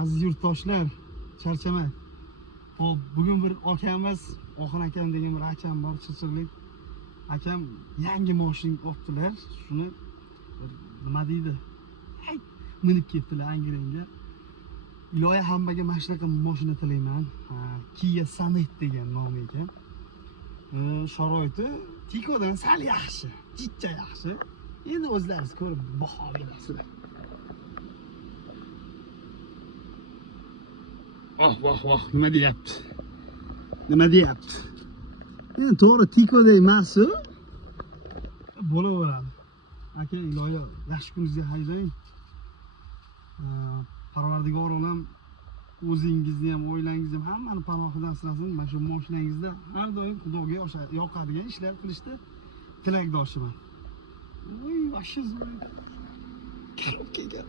Aziz yurtdoshlar, charchamang. Hop, bugun bir akamiz, Oxin akam degan bir akam bor, Chirchiqlik. Akam yangi mashina olibdilar. Shuni nima deydi? Minib ketdilar Angranga. Iloya hammaga mana shunaqa mashina tilayman. Kia Sonet degan nomi ekan. Sharoiti Tikodan sal yaxshi, jichcha yaxshi. Endi o'zlaringiz ko'rib baho berasizlar. Vah, nima deyapti? Nima deyapti? Endi to'g'ri Tikoda emas-ku. Bo'laveradi. Aka, iloyo, yaxshi kuningizga haydang. Parvardigor olam o'zingizni ham, oilangizni ham hammani panohidan asrasin. Mana shu mashinangizda har doim Xudoga yoqadigan ishlar qilishda tilakdoshiman. Voy, vashsiz. Kirib kelgan.